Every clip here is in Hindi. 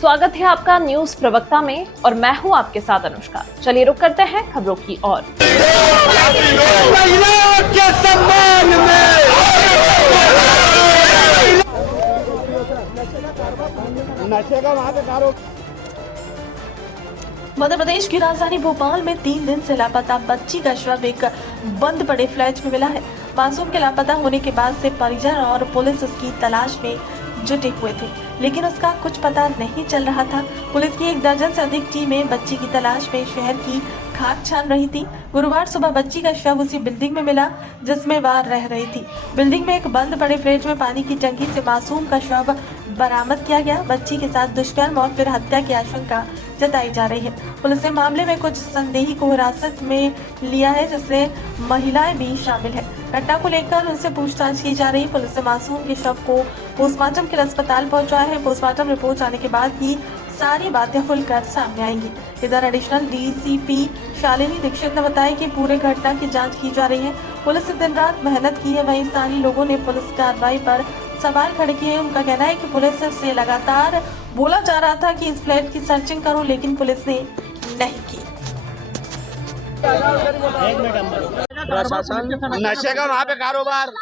स्वागत है आपका न्यूज प्रवक्ता में और मैं हूं आपके साथ अनुष्का। चलिए रुक करते हैं खबरों की ओर। नशे का वहाँ पे कारोबार। मध्य प्रदेश की राजधानी भोपाल में 3 दिन से लापता बच्ची का शव एक बंद पड़े फ्लैट में मिला है। मासूम के लापता होने के बाद से परिजन और पुलिस उसकी तलाश में जुटे हुए थे, लेकिन उसका कुछ पता नहीं चल रहा था। पुलिस की 1 दर्जन से अधिक टीमें बच्ची की तलाश में शहर की खाक छान रही थी। गुरुवार सुबह बच्ची का शव उसी बिल्डिंग में मिला जिसमें वह रह रही थी। बिल्डिंग में एक बंद पड़े फ्लैट में पानी की टंकी से मासूम का शव बरामद किया गया। बच्ची के साथ दुष्कर्म और फिर हत्या की आशंका जताई जा रही है। पुलिस ने मामले में कुछ संदेही को हिरासत में लिया है, जिसमें महिलाएं भी शामिल है। घटना को लेकर उनसे पूछताछ की जा रही है। पुलिस ने मासूम के शव को पोस्टमार्टम के लिए अस्पताल पहुंचाया है। पोस्टमार्टम रिपोर्ट आने के बाद ही सारी बातें खुलकर सामने आएंगी। इधर एडिशनल डीसीपी शालिनी दीक्षित ने बताया कि पूरे घटना की जांच की जा रही है। पुलिस ने दिन रात मेहनत की है। वहीं स्थानीय लोगों ने पुलिस कार्रवाई पर सवाल खड़े किए। उनका कहना है कि पुलिस से लगातार बोला जा रहा था कि इस फ्लैट की सर्चिंग करो, लेकिन पुलिस ने नहीं की। नशे का वहाँ पे कारोबार,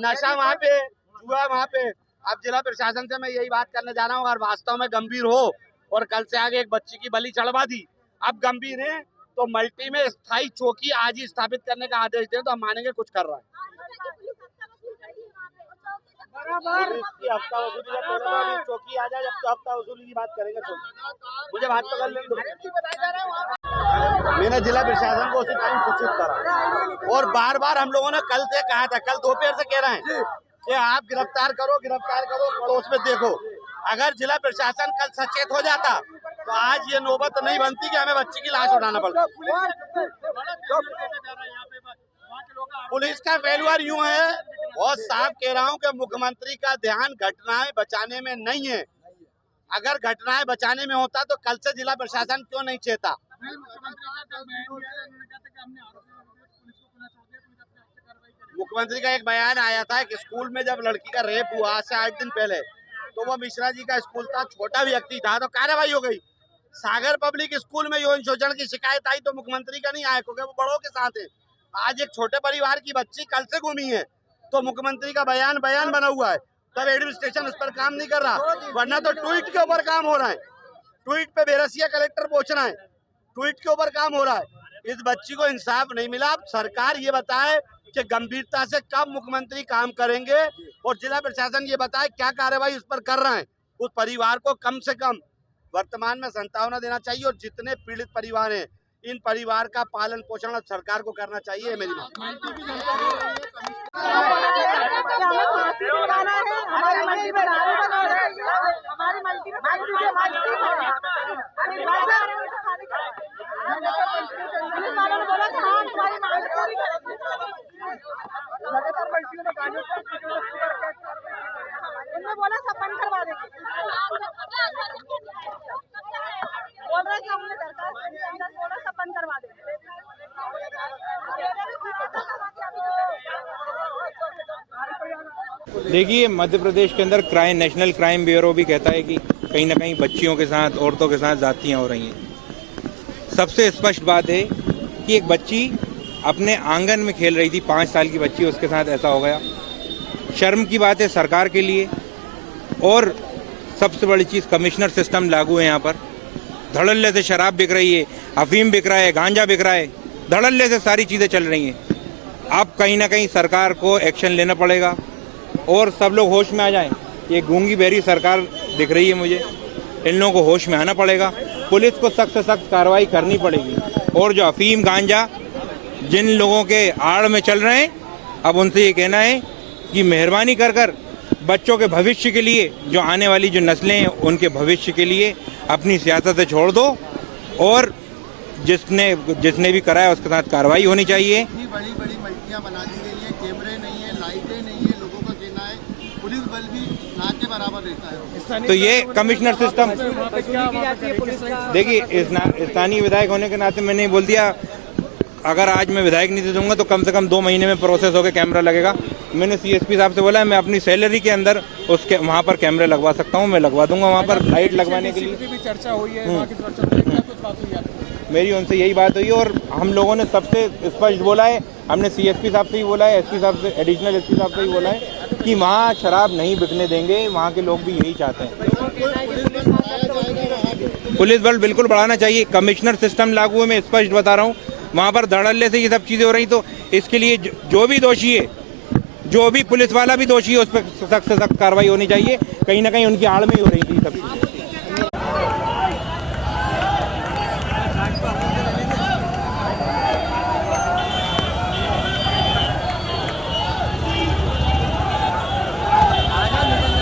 नशा वहाँ पे, जुआ वहाँ पे। अब जिला प्रशासन से मैं यही बात करने जा रहा हूँ, अगर वास्तव में गंभीर हो और कल से आगे एक बच्ची की बलि चढ़वा दी, अब गंभीर है तो मल्टी में स्थायी चौकी आज ही स्थापित करने का आदेश दें तो हम मानेंगे कुछ कर रहा है। इसकी हफ्ता वसूली जब चौकी आ जाए, जब तो हफ्ता वसूली की बात करेंगे। मुझे बात तो कर लेंगे। मैंने जिला प्रशासन को उसी टाइम सूचित करा और बार बार हम लोगों ने कल से कहा था, कल दोपहर से कह रहे हैं कि आप गिरफ्तार करो, पड़ोस में देखो। अगर जिला प्रशासन कल सचेत हो जाता तो आज ये नौबत नहीं बनती कि हमें बच्ची की लाश उठाना पड़ता। पुलिस का फेल्यूर यूं है, बहुत साफ कह रहा हूं कि मुख्यमंत्री का ध्यान घटनाएं बचाने में नहीं है। अगर घटनाएं बचाने में होता तो कल से जिला प्रशासन क्यों नहीं चेता। मुख्यमंत्री का एक बयान आया था कि स्कूल में जब लड़की का रेप हुआ आज से 8 दिन पहले, तो वो मिश्रा जी का स्कूल था, छोटा व्यक्ति था, तो कार्रवाई हो गई। सागर पब्लिक स्कूल में यौन शोषण की शिकायत आई तो मुख्यमंत्री का नहीं आया, क्योंकि वो बड़ों के साथ है। आज एक छोटे परिवार की बच्ची कल से घूमी है तो मुख्यमंत्री का बयान बना हुआ है, तब एडमिनिस्ट्रेशन उस पर काम नहीं कर रहा। वरना तो ट्वीट के ऊपर काम हो रहा है, ट्वीट पे बेरसिया कलेक्टर पहुंचना है, ट्वीट के ऊपर काम हो रहा है। इस बच्ची को इंसाफ नहीं मिला। अब सरकार ये बताए कि गंभीरता से कब मुख्यमंत्री काम करेंगे और जिला प्रशासन ये बताए क्या कार्रवाई उस पर कर रहे हैं। उस परिवार को कम से कम वर्तमान में संतावना देना चाहिए और जितने पीड़ित परिवार हैं इन परिवार का पालन पोषण सरकार को करना चाहिए। मेरी मांग बोला सब बंद करवा देंगे, बोल रहे कि हमने दरखास्त बोला सब बंद करवा देंगे। देखिए, मध्य प्रदेश के अंदर नेशनल क्राइम ब्यूरो भी कहता है कि कहीं ना कहीं बच्चियों के साथ, औरतों के साथ जातियाँ हो रही हैं। सबसे स्पष्ट बात है कि एक बच्ची अपने आंगन में खेल रही थी, 5 साल की बच्ची, उसके साथ ऐसा हो गया। शर्म की बात है सरकार के लिए। और सबसे बड़ी चीज़, कमिश्नर सिस्टम लागू है यहाँ पर। धड़ल्ले से शराब बिक रही है, अफीम बिक रहा है, गांजा बिक रहा है, धड़ल्ले से सारी चीज़ें चल रही हैं। अब कहीं ना कहीं सरकार को एक्शन लेना पड़ेगा और सब लोग होश में आ जाएं। ये गूंगी बहरी सरकार दिख रही है मुझे, इन लोगों को होश में आना पड़ेगा। पुलिस को सख्त से सख्त कार्रवाई करनी पड़ेगी और जो अफीम गांजा जिन लोगों के आड़ में चल रहे हैं, अब उनसे ये कहना है कि मेहरबानी कर कर बच्चों के भविष्य के लिए, जो आने वाली जो नस्लें हैं उनके भविष्य के लिए अपनी सियासतें छोड़ दो और जिसने भी कराया उसके साथ कार्रवाई होनी चाहिए। बड़ी बड़ी मल्टियाँ बना दी गई हैं, कैमरे नहीं है, लाइटें नहीं है, लोगों का कहना है पुलिस बल भी ना के बराबर रहता है। तो ये कमिश्नर सिस्टम, देखिए स्थानीय विधायक होने के नाते मैंने बोल दिया, अगर आज मैं विधायक नहीं दे दूंगा तो कम से कम 2 महीने में प्रोसेस होकर कैमरा लगेगा। मैंने सीएसपी साहब से बोला है मैं अपनी सैलरी के अंदर उसके वहाँ पर कैमरे लगवा सकता हूँ, मैं लगवा दूंगा वहाँ पर लाइट लगवाने के लिए। भी चर्चा हुई है वहाँ की सुरक्षा को लेकर, कुछ बात हुई आपको? मेरी उनसे यही बात हुई है और हम लोगों ने सबसे स्पष्ट बोला है, हमने सीएसपी साहब से ही बोला है, एसपी साहब से, एडिशनल एसपी साहब से ही बोला है कि वहाँ शराब नहीं बिकने देंगे, वहाँ के लोग भी यही चाहते हैं। पुलिस बल बिल्कुल बढ़ाना चाहिए, कमिश्नर सिस्टम लागू है, मैं स्पष्ट बता रहा हूँ। वहाँ पर धड़ल्ले से ये सब चीज़ें हो रही, तो इसके लिए जो भी दोषी है, जो भी पुलिस वाला भी दोषी है, उस पर सख्त से सख्त कार्रवाई होनी चाहिए। कहीं ना कहीं उनकी आड़ में ही हो रही थी सब चीज़ें।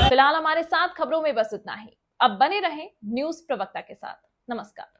फिलहाल हमारे साथ खबरों में बस इतना ही। अब बने रहें न्यूज प्रवक्ता के साथ। नमस्कार।